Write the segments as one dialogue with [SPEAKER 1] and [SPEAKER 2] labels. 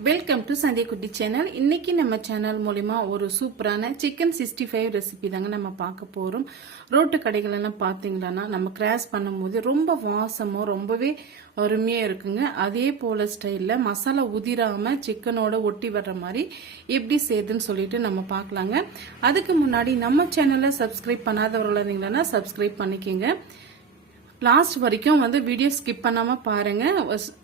[SPEAKER 1] Welcome to சந்திய குட்டி channel இன்னைக்கு நம்ம சேனல் மூலிமா ஒரு சூப்பரான சிக்கன் சிக்ஸ்டி ஃபைவ் ரெசிபி தாங்க நம்ம பார்க்க போகிறோம் ரோட்டு கடைகளெல்லாம் எல்லாம் நம்ம கிராஸ் பண்ணும்போது ரொம்ப வாசமாக ரொம்பவே அருமையாக இருக்குங்க. அதே போல ஸ்டைலில் மசாலா உதிராமல் சிக்கனோட ஒட்டி வர்ற மாதிரி எப்படி செய்யுதுன்னு சொல்லிட்டு நம்ம பார்க்கலாங்க. அதுக்கு முன்னாடி நம்ம சேனலை சப்ஸ்கிரைப் பண்ணாதவர்கள் இருந்தீங்கன்னா சப்ஸ்கிரைப் பண்ணிக்கோங்க. லாஸ்ட் வரைக்கும் வந்து வீடியோ ஸ்கிப் பண்ணாமல் பாருங்கள்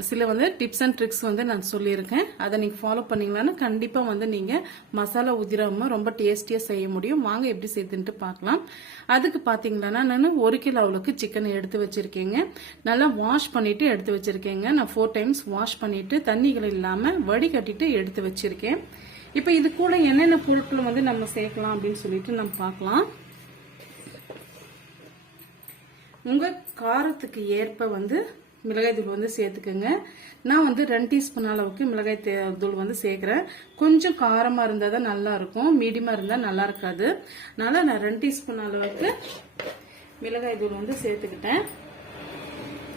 [SPEAKER 1] சில வந்து டிப்ஸ் அண்ட் ட்ரிக்ஸ் வந்து நான் சொல்லியிருக்கேன். அதை நீங்கள் ஃபாலோ பண்ணீங்களான்னா கண்டிப்பாக வந்து நீங்கள் மசாலா உதிராமல் ரொம்ப டேஸ்டியாக செய்ய முடியும். வாங்க எப்படி செய்துன்ட்டு பார்க்கலாம். அதுக்கு பார்த்தீங்களான்னா நான் ஒரு கிலோ அளவுக்கு சிக்கனை எடுத்து வச்சுருக்கேங்க. நல்லா வாஷ் பண்ணிவிட்டு எடுத்து வச்சுருக்கேங்க. நான் ஃபோர் டைம்ஸ் வாஷ் பண்ணிவிட்டு தண்ணிகள் இல்லாமல் வடிகட்டிட்டு எடுத்து வச்சுருக்கேன். இப்போ இது கூட என்னென்ன பொருட்கள் வந்து நம்ம சேர்க்கலாம் அப்படின்னு சொல்லிட்டு நம்ம பார்க்கலாம். உங்கள் காரத்துக்கு ஏற்ப வந்து மிளகாய் தூள் வந்து சேர்த்துக்கோங்க. நான் வந்து ரெண்டு டீஸ்பூன் அளவுக்கு மிளகாய் தே- தூள் வந்து சேர்க்குறேன். கொஞ்சம் காரமாக இருந்தால் தான் நல்லா இருக்கும் இருந்தால் நல்லா இருக்காது அதனால் நான் ரெண்டு டீஸ்பூன் அளவுக்கு மிளகாய் தூள் வந்து சேர்த்துக்கிட்டேன்.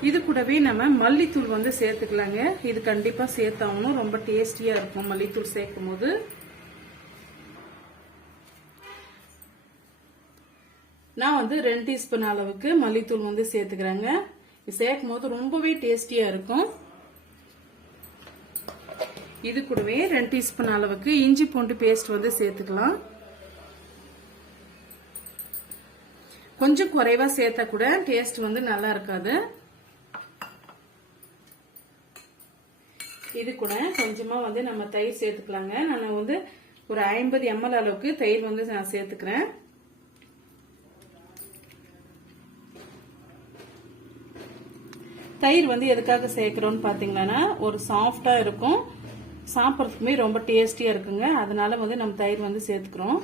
[SPEAKER 1] இது கூடவே நம்ம மல்லித்தூள் வந்து சேர்த்துக்கலாங்க. இது கண்டிப்பாக சேர்த்தாகணும். ரொம்ப டேஸ்டியாக இருக்கும் மல்லித்தூள் சேர்க்கும் போது நான் வந்து ரெண்டு டீஸ்பூன் அளவுக்கு மல்லித்தூள் வந்து சேர்த்துக்கிறேங்க. இது சேர்க்கும் போது ரொம்பவே டேஸ்டியா இருக்கும். இது கூடவே ரெண்டு டீஸ்பூன் அளவுக்கு இஞ்சி பூண்டு பேஸ்ட் வந்து சேர்த்துக்கலாம். கொஞ்சம் குறைவா சேர்த்தா கூட டேஸ்ட் வந்து நல்லா இருக்காது. இது கூட கொஞ்சமா வந்து நம்ம தயிர் சேர்த்துக்கலாங்க. நான் வந்து ஒரு ஐம்பது எம்எல் அளவுக்கு தயிர் வந்து நான் சேர்த்துக்கிறேன். தயிர் வந்து எதுக்காக சேர்க்கிறோம்னு பார்த்தீங்கன்னா ஒரு சாஃப்டா இருக்கும். சாப்பிட்றதுக்குமே ரொம்ப டேஸ்டியா இருக்குங்க. அதனால வந்து நம்ம தயிர் வந்து சேர்த்துக்கிறோம்.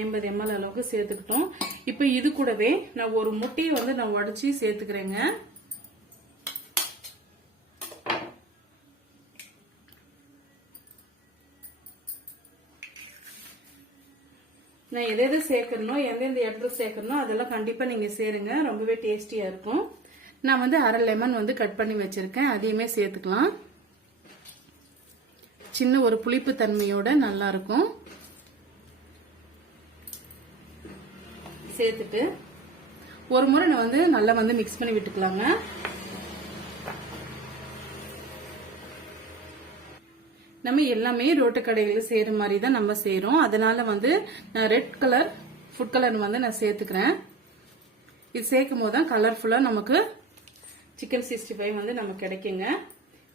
[SPEAKER 1] ஐம்பது எம்எல் அளவுக்கு சேர்த்துக்கிட்டோம். இப்போ இது கூடவே நான் ஒரு முட்டையை வந்து நான் உடச்சி சேர்த்துக்கிறேங்க. நான் எதை எதை சேர்க்கணும் எந்தெந்த இடத்துல சேர்க்கணும் அதெல்லாம் கண்டிப்பாக நீங்கள் சேருங்க. ரொம்பவே டேஸ்டியாக இருக்கும். நான் வந்து அரை லெமன் வந்து கட் பண்ணி வச்சுருக்கேன். அதையுமே சேர்த்துக்கலாம். சின்ன ஒரு புளிப்பு தன்மையோட நல்லா இருக்கும். சேர்த்துட்டு ஒரு முறை நான் வந்து நல்லா வந்து மிக்ஸ் பண்ணி விட்டுக்கலாங்க. நம்ம எல்லாமே ரோட்டு கடைகளில் செய்யற மாதிரி தான் நம்ம செய்யறோம் அதனால வந்து நான் ரெட் கலர் ஃபுட் கலர் வந்து நான் சேர்த்துக்கிறேன். இது சேர்க்கும் போது தான் கலர்ஃபுல்லா நமக்கு சிக்கன் சிக்ஸ்டி ஃபைவ் வந்து நமக்கு கிடைக்குங்க.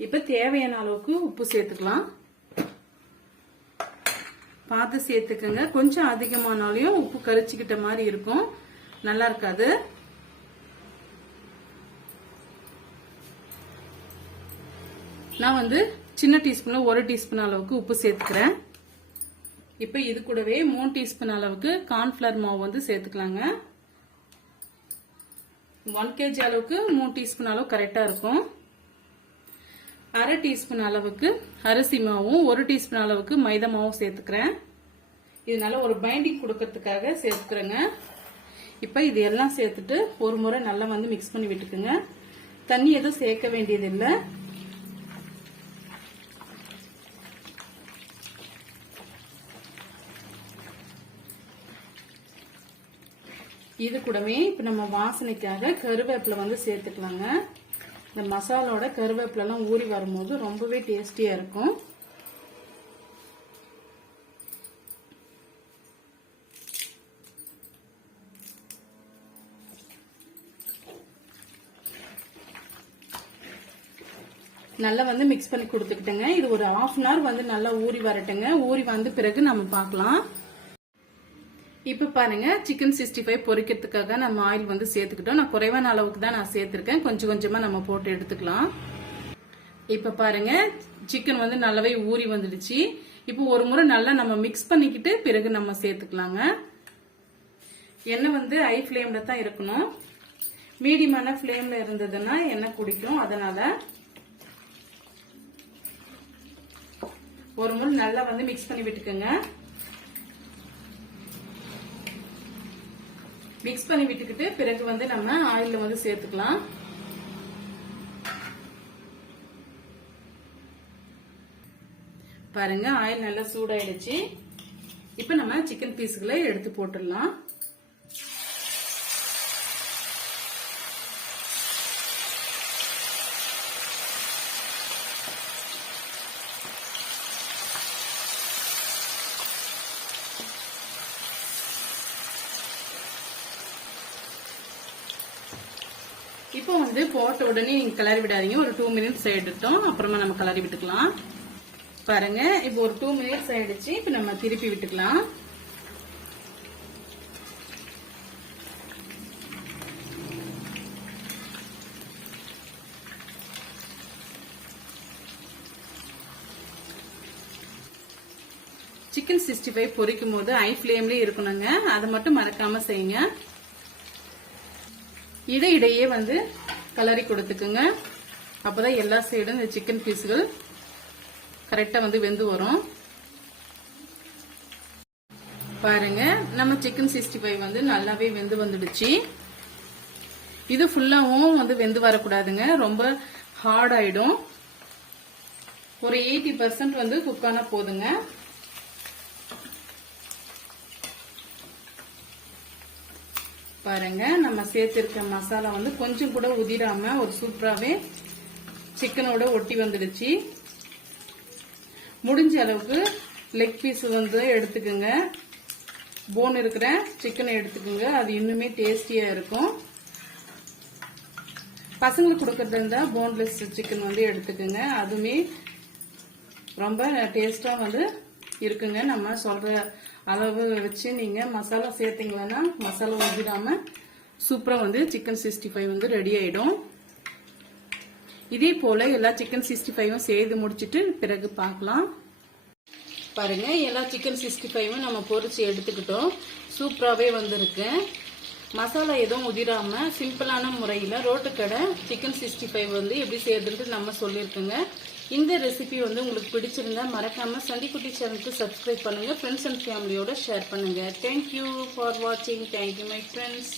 [SPEAKER 1] இப்போ தேவையான அளவுக்கு உப்பு சேர்த்துக்கலாம். பார்த்து சேர்த்துக்கோங்க. கொஞ்சம் அதிகமானாலையும் உப்பு கரிச்சுக்கிட்ட மாதிரி இருக்கும். நல்லா இருக்காது. நான் வந்து சின்ன டீஸ்பூன்ல ஒரு டீஸ்பூன் அளவுக்கு உப்பு சேர்த்துக்கிறேன். இப்போ இது கூடவே மூணு டீஸ்பூன் அளவுக்கு கார்ன்ஃபிளவர் மாவு வந்து சேர்த்துக்கலாங்க. ஒன் கேஜி அளவுக்கு மூணு டீஸ்பூன் அளவு கரெக்டா இருக்கும். அரை டீஸ்பூன் அளவுக்கு அரிசி மாவும் ஒரு டீஸ்பூன் அளவுக்கு மைதா மாவும் சேர்த்துக்கிறேன். இதனால ஒரு பைண்டிங் கொடுக்கறதுக்காக சேர்த்துக்கிறேங்க. இப்போ இது எல்லாம் சேர்த்துட்டு ஒரு முறை நல்லா வந்து மிக்ஸ் பண்ணி விட்டுக்குங்க. தண்ணி எதுவும் சேர்க்க வேண்டியதில்லை. இது கூடவே இப்போ நம்ம வாசனைக்காக கருவேப்பிலை வந்து சேர்த்துக்கலாங்க இந்த மசாலோட கருவேப்பிலெல்லாம் ஊறி வரும்போது ரொம்பவே டேஸ்டியா இருக்கும். நல்லா வந்து மிக்ஸ் பண்ணி கொடுத்துக்கிட்டேங்க. இது ஒரு ஹாஃப் அன் ஹவர் வந்து நல்லா ஊறி வரட்டுங்க. ஊறி வந்த பிறகு நம்ம பார்க்கலாம். இப்போ பாருங்க சிக்கன் சிக்ஸ்டி ஃபைவ் பொரிக்கிறதுக்காக நம்ம ஆயில் வந்து சேர்த்துக்கிட்டோம். நான் குறைவான அளவுக்கு தான் நான் சேர்த்துருக்கேன். கொஞ்சம் கொஞ்சமாக நம்ம போட்டு எடுத்துக்கலாம். இப்போ பாருங்க சிக்கன் வந்து நல்லாவே ஊறி வந்துடுச்சு. இப்போ ஒரு முறை நல்லா நம்ம மிக்ஸ் பண்ணிக்கிட்டு பிறகு நம்ம சேர்த்துக்கலாங்க. எண்ணெய் வந்து ஹை ஃப்ளேமில் தான் இருக்கணும். மீடியமான ஃப்ளேமில் இருந்ததுன்னா எண்ணெய் குடிக்கும். அதனால் ஒரு முறை நல்லா வந்து மிக்ஸ் பண்ணி விட்டுக்கோங்க. மிக்ஸ் பண்ணி விட்டுக்கிட்டு பிறகு வந்து நம்ம ஆயில வந்து சேர்த்துக்கலாம். பாருங்க ஆயில் நல்லா சூடாயிடுச்சு. இப்ப நம்ம சிக்கன் பீஸுகளை எடுத்து போட்டுடலாம். இப்போ வந்து போட்ட உடனே நீங்க கிளறி விடாதீங்க. ஒரு டூ மினிட்ஸ் எடுத்தோம் அப்புறமா நம்ம கிளறி விட்டுக்கலாம். பாருங்க. இப்போ ஒரு டூ மினிட்ஸ் ஆயிடுச்சு. இப்போ நம்ம திருப்பி விட்டுக்கலாம். சிக்கன் சிக்ஸ்டி ஃபைவ் பொரிக்கும் போது ஐ ஃப்ளேம்லேயே இருக்கணுங்க. அதை மட்டும் மறக்காம செய்யுங்க. இடையிடையே வந்து கலரி கொடுத்துக்குங்க. அப்போதான் எல்லா சைடும் இந்த சிக்கன் பீஸுகள் கரெக்டாக வந்து வெந்து வரும். பாருங்க நம்ம சிக்கன் சிக்ஸ்டி ஃபைவ் வந்து நல்லாவே வெந்து வந்துடுச்சு. இது ஃபுல்லாகவும் வந்து வெந்து வரக்கூடாதுங்க. ரொம்ப ஹார்ட் ஆயிடும். ஒரு எயிட்டி பர்சன்ட் வந்து குக் ஆனா போதுங்க. பாருங்க நம்ம சேர்த்திருக்க மசாலா வந்து கொஞ்சம் கூட உதிராம ஒரு சூப்பராகவே சிக்கனோட ஒட்டி வந்துடுச்சு. முடிஞ்ச அளவுக்கு லெக் பீஸ் வந்து எடுத்துக்கோங்க. போன் இருக்கிற சிக்கனை எடுத்துக்கோங்க. அது இன்னுமே டேஸ்டியாக இருக்கும். பசங்களுக்கு கொடுக்கறது இருந்தால் போன்லெஸ் சிக்கன் வந்து எடுத்துக்கோங்க. அதுவுமே ரொம்ப டேஸ்டாக வந்து இருக்குங்க. நம்ம சொல்கிற அளவு வச்சு நீங்க மசாலா சேர்த்தீங்கன்னா மசாலா ஊதிடாம சூப்பரா வந்து சிக்கன் சிக்ஸ்டி ஃபைவ் வந்து ரெடி ஆயிடும். இதே போல எல்லா சிக்கன் சிக்ஸ்டி ஃபைவும் செய்து முடிச்சுட்டு பிறகு பார்க்கலாம். பாருங்க எல்லா சிக்கன் சிக்ஸ்டி ஃபைவும் நம்ம பொரிச்சு எடுத்துக்கிட்டோம். சூப்பராகவே வந்திருக்கு. மசாலா எதுவும் உதிராம சிம்பிளான முறையில் ரோட்டுக்கடை சிக்கன் சிக்ஸ்டி ஃபைவ் வந்து எப்படி செய்யறதுன்ட்டு நம்ம சொல்லியிருக்கோங்க. இந்த ரெசிபி வந்து உங்களுக்கு பிடிச்சிருந்தா மறக்காம சண்டிக்குட்டி சேனலுக்கு சப்ஸ்கிரைப் பண்ணுங்க. ஃப்ரெண்ட்ஸ் அண்ட் ஃபேமிலியோட ஷேர் பண்ணுங்க. தேங்க்யூ ஃபார் வாட்சிங் தேங்க்யூ மை ஃப்ரெண்ட்ஸ்